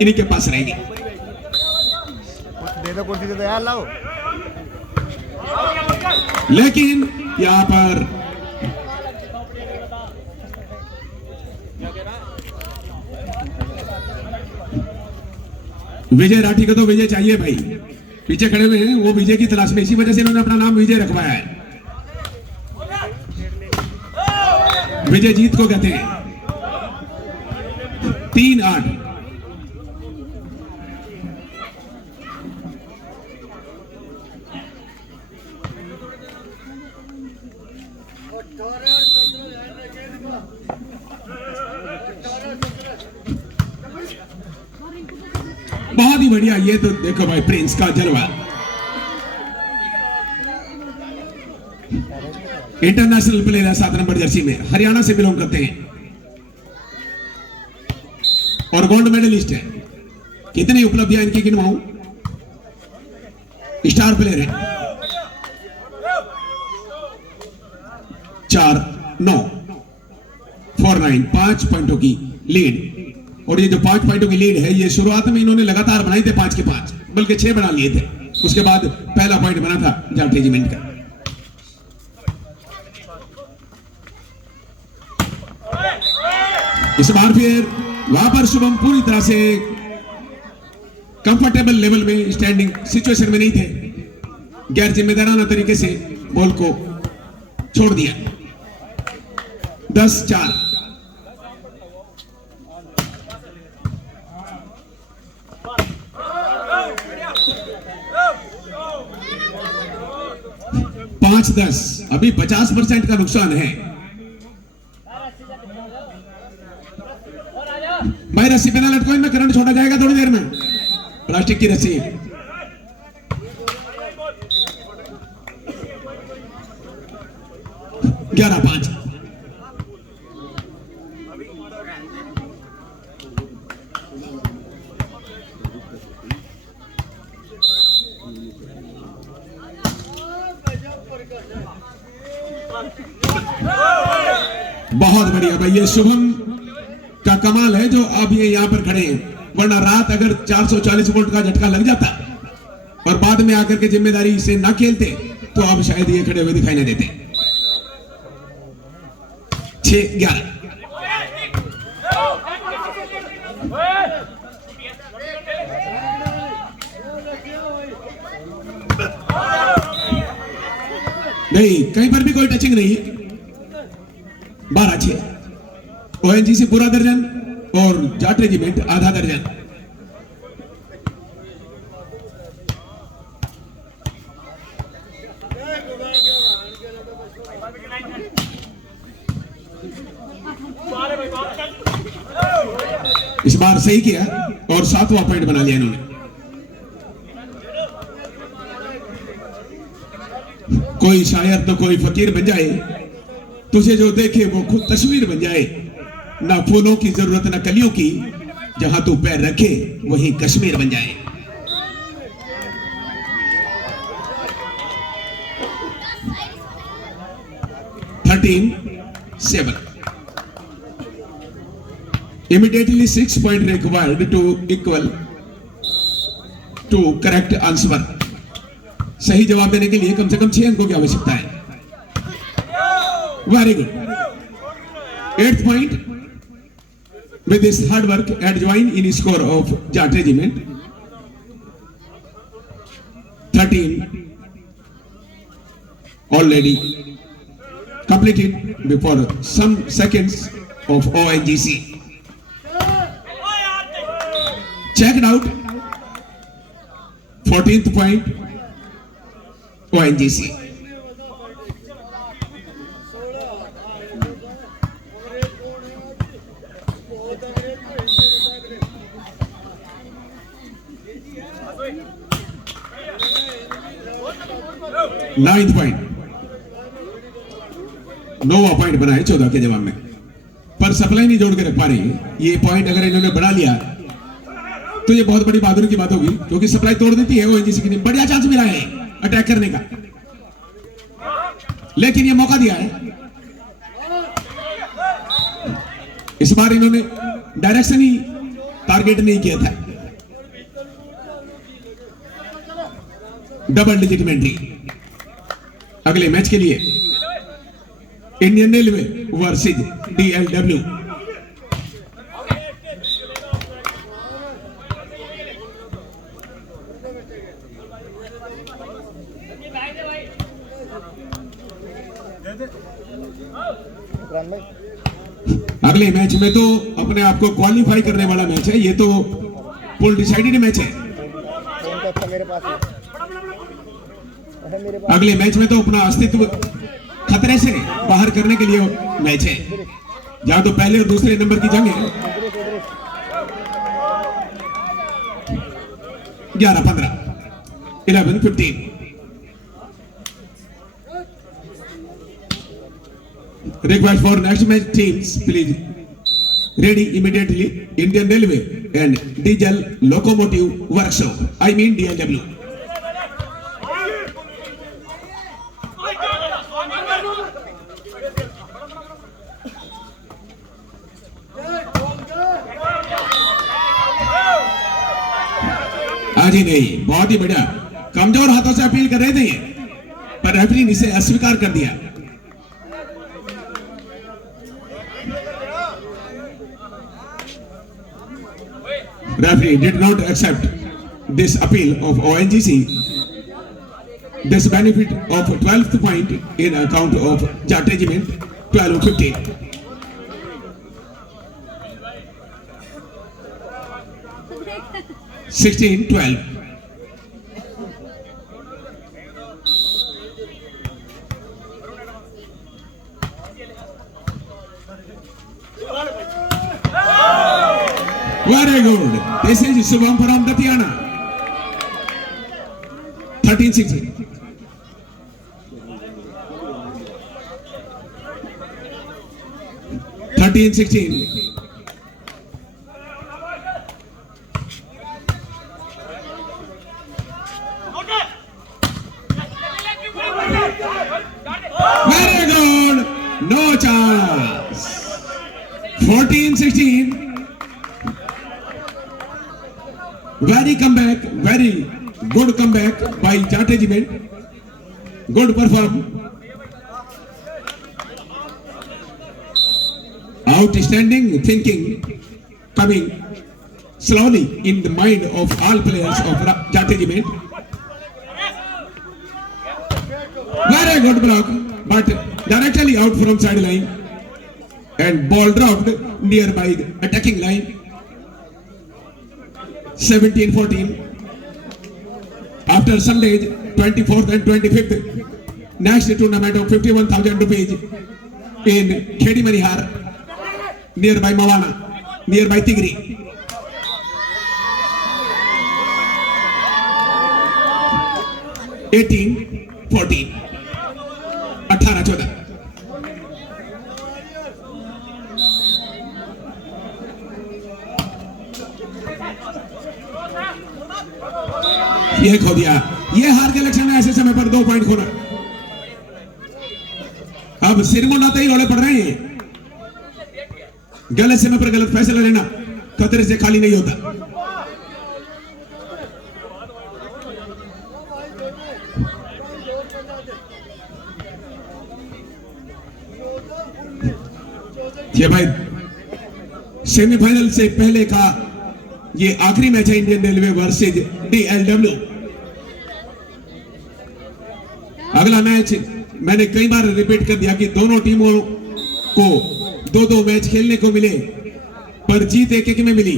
इन्हीं के पास रहेगी। दे दो कुर्सी दे दो यार, लाओ। लेकिन यहां पर विजय राठी को तो विजय चाहिए भाई, पीछे खड़े हुए हैं वो विजय की तलाश में, इसी वजह से इन्होंने अपना नाम विजय रखवाया है। विजय जीत को कहते हैं। 3-8। बहुत ही बढ़िया, ये तो देखो भाई प्रिंस का जलवा। इंटरनेशनल प्लेयर है 7 नंबर जर्सी में, हरियाणा से बिलोंग करते हैं और गोल्ड मेडलिस्ट है। कितनी उपलब्धियां इनकी गिनवाऊं। स्टार प्लेयर है। 4-9 4-9 5 पॉइंटों की लीड। और ये जो 5 पॉइंटों की लीड है, ये शुरुआत में इन्होंने लगातार बनाई थे 5 के 5, बल्कि 6 बना लिए थे। उसके बाद पहला पॉइंट बना था जाट रेजिमेंट का। इस बार फिर वहां पर शुभम पूरी तरह से कंफर्टेबल लेवल में, स्टैंडिंग सिचुएशन में नहीं थे। गैर जिम्मेदाराना तरीके से बॉल को छोड़ दिया। 10-4। अभी 50% का नुकसान है। भाई रस्सी पे ना लटको, इनमें करंट छोड़ा जाएगा थोड़ी देर में। प्लास्टिक की रस्सी है। 11-5। बहुत बढ़िया भाई, ये शुभम का कमाल है जो अब ये यहां पर खड़े हैं, वरना रात अगर 440 वोल्ट का झटका लग जाता और बाद में आकर के जिम्मेदारी से ना खेलते तो अब शायद ये खड़े हुए दिखाई ना देते। 6-11। नहीं, कहीं पर भी कोई टचिंग नहीं है। 12-6। ओएनजीसी पूरा दर्जन और जाट रेजिमेंट आधा दर्जन। इस बार सही किया और 7वां पॉइंट बना लिया इन्होंने। कोई शायर तो कोई फकीर बन जाए, तुझे जो देखे वो खुद तस्वीर बन जाए। ना फूलों की जरूरत ना कलियों की, जहां तू पैर रखे वहीं कश्मीर बन जाए। Immediately 6 points required to equal to correct answer. सही जवाब देने के लिए कम से कम 6 अंकों की आवश्यकता है। Very good. 8th point with this hard work adjoined in score of Jat Regiment. 13 already completed before some seconds of ONGC. Checked out. 14th point ONGC. Ninth point, 9वां पॉइंट बना है 14 के जवाब में, पर सप्लाई नहीं जोड़ के रख पा रही है। ये पॉइंट अगर इन्होंने बना लिया तो ये बहुत बड़ी बहादुरी की बात होगी, क्योंकि सप्लाई तोड़ देती है ओएनजीसी की टीम। बढ़िया चांस मिला है अटैक करने का, लेकिन ये मौका दिया है। इस बार इन्होंने डायरेक्शन ही टारगेट नहीं किया था। डबल डिजिट में एंट्री। अगले मैच के लिए इंडियन रेलवे वर्सेज DLW। अगले मैच में तो अपने आप को क्वालिफाई करने वाला मैच है, ये तो फुल डिसाइडेड मैच है। अगले मैच में तो अपना अस्तित्व खतरे से बाहर करने के लिए मैच है, जहां तो पहले और दूसरे नंबर की जंग है। 11-15, 11-15। Request for next match teams, please ready immediately. Indian Railway and Diesel Locomotive Workshop, I mean DLW. आज ही नहीं, बहुत ही बढ़िया, कमजोर हाथों से अपील कर रहे थे ये, पर रेफरी ने इसे अस्वीकार कर दिया। Referee did not accept this appeal of ONGC. This benefit of 12th point in account of Jat Regiment 12-15. Sixteen 12. Very good. This is Shubham from Datiana. 13-16. Very good. No chance. 14-16. Very comeback, very good comeback by Jat Regiment. Good perform. Outstanding thinking coming slowly in the mind of all players of Jat Regiment. Very good block, but directly out from sideline and ball dropped nearby attacking line. 17-14. After some days, 24th and 25th, next tournament of 51,000 rupees in Khedi Manihar, nearby Mawana, nearby Tigri. (18-14). 18-14. ये खो दिया, ये हार के लक्षण है। ऐसे समय पर 2 पॉइंट खोना। अब सिर मुंडाते ही रोड़े पड़ रहे हैं। गलत समय पर गलत फैसला लेना खतरे से खाली नहीं होता। ये भाई सेमीफाइनल से पहले का ये आखिरी मैच है इंडियन रेलवे वर्सेज DLW। अगला मैच मैंने कई बार रिपीट कर दिया कि दोनों टीमों को 2-2 मैच खेलने को मिले, पर जीत 1-1 में मिली।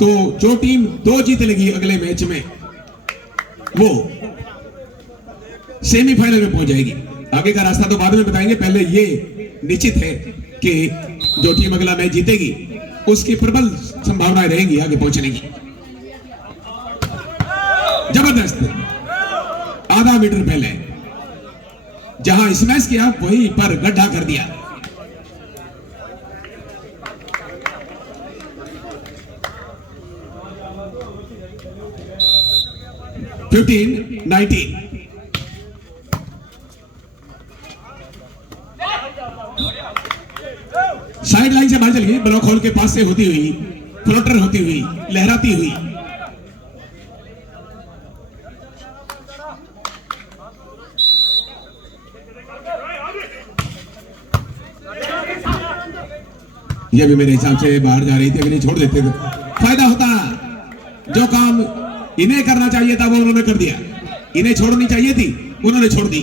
तो जो टीम 2 जीत लेगी अगले मैच में, वो सेमीफाइनल में पहुंच जाएगी। आगे का रास्ता तो बाद में बताएंगे, पहले ये निश्चित है कि जो टीम अगला मैच जीतेगी उसकी प्रबल संभावनाएं रहेंगी आगे पहुंचने की। जबरदस्त आधा मीटर पहले जहां स्मैश किया वहीं पर गड्ढा कर दिया। (15-19) साइड लाइन से बाहर चल गई, ब्लॉक होल के पास से होती हुई फ्लोटर होती हुई, लहराती हुई। यह भी मेरे हिसाब से बाहर जा रही थी, अगर नहीं छोड़ देते तो फायदा होता। जो काम इन्हें करना चाहिए था वो उन्होंने कर दिया, इन्हें छोड़नी चाहिए थी, उन्होंने छोड़ दी।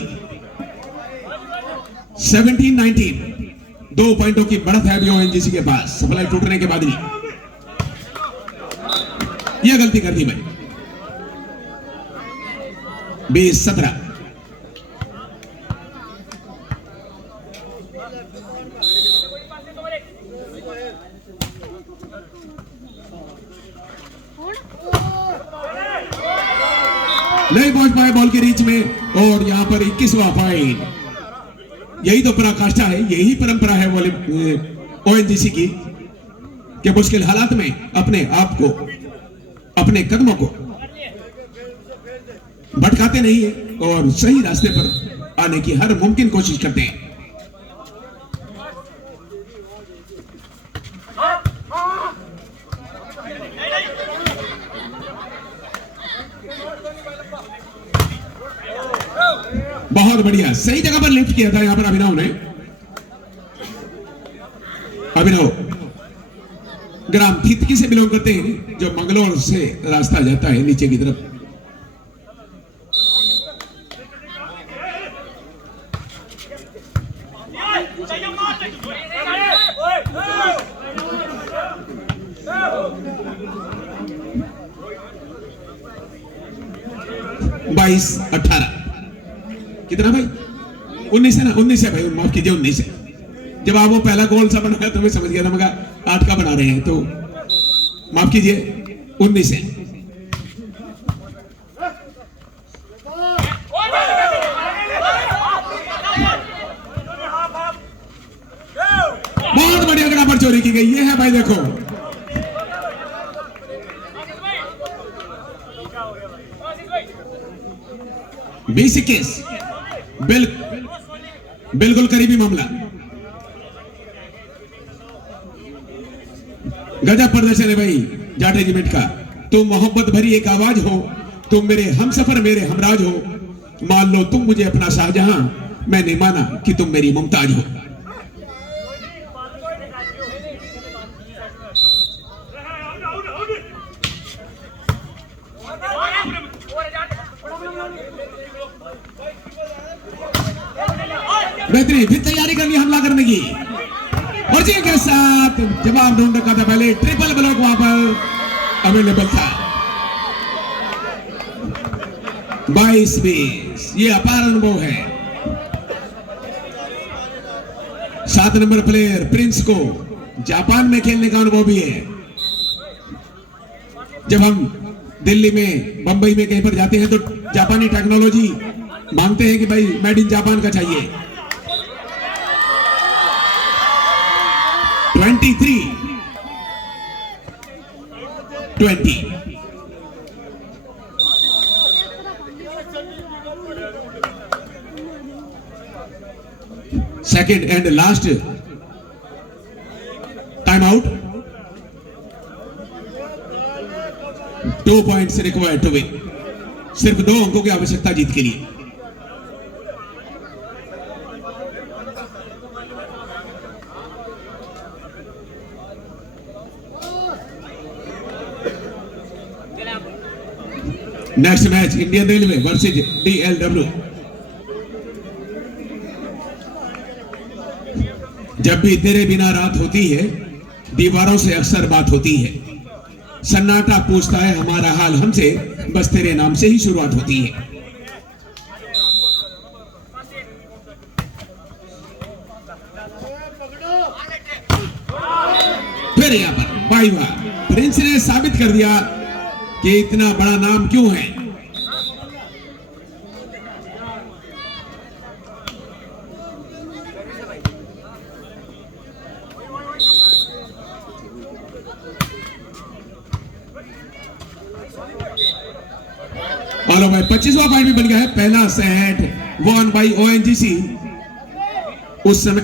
17-19, 2 पॉइंटों की बढ़त है अभी ओएनजीसी के पास, सप्लाई टूटने के बाद ही यह गलती कर दी भाई। 20-17। नहीं पहुंच पाए बॉल की रीच में, और यहां पर 21वां पॉइंट। यही तो पराकाष्ठा है, यही परंपरा है ओएनजीसी की, कि मुश्किल हालात में अपने आप को, अपने कदमों को भटकाते नहीं है और सही रास्ते पर आने की हर मुमकिन कोशिश करते हैं। बहुत बढ़िया, सही जगह पर लिफ्ट किया था यहां पर अभिनव ने। अभिनव ग्राम थितकी से बिलोंग करते हैं, जो मंगलोर से रास्ता जाता है नीचे की तरफ। बाईस 18 कितना भाई? 19 है ना? 19 है भाई, माफ कीजिए 19 है। जब आप वो पहला गोल सा बनाया तो मैं समझ गया था, मगर 8 का बना रहे हैं, तो माफ कीजिए 19 है। बहुत बढ़िया जगह पर चोरी की गई, ये है भाई देखो। बीसी केस बिल्कुल करीबी मामला। गजब प्रदर्शन है भाई जाट रेजिमेंट का। तुम मोहब्बत भरी एक आवाज हो, तुम मेरे हमसफर मेरे हमराज हो। मान लो तुम मुझे अपना शाहजहां, मैंने माना कि तुम मेरी मुमताज हो। बेहतरीन, फिर तैयारी करनी हमला करने की, और जी के साथ जवाब ढूंढ रखा था पहले। ट्रिपल ब्लॉक वहां पर अवेलेबल था। 22-20, ये अपार अनुभव है। 7 नंबर प्लेयर प्रिंस को जापान में खेलने का अनुभव भी है। जब हम दिल्ली में, बंबई में कहीं पर जाते हैं तो जापानी टेक्नोलॉजी मांगते हैं कि भाई मेड इन जापान का चाहिए। 23-20। Second and last time out. 2 points required to win. सिर्फ 2 अंकों की आवश्यकता जीत के लिए। Next match Indian Railway versus DLW। जब भी तेरे बिना रात होती है, दीवारों से अक्सर बात होती है। सन्नाटा पूछता है हमारा हाल हमसे, बस तेरे नाम से ही शुरुआत होती है। फिर यहां पर भाई वाह, प्रिंस ने साबित कर दिया कि इतना बड़ा नाम क्यों है। और भाई 25वां पॉइंट भी बन गया है। पहला सेट वॉन बाई ONGC। उस समय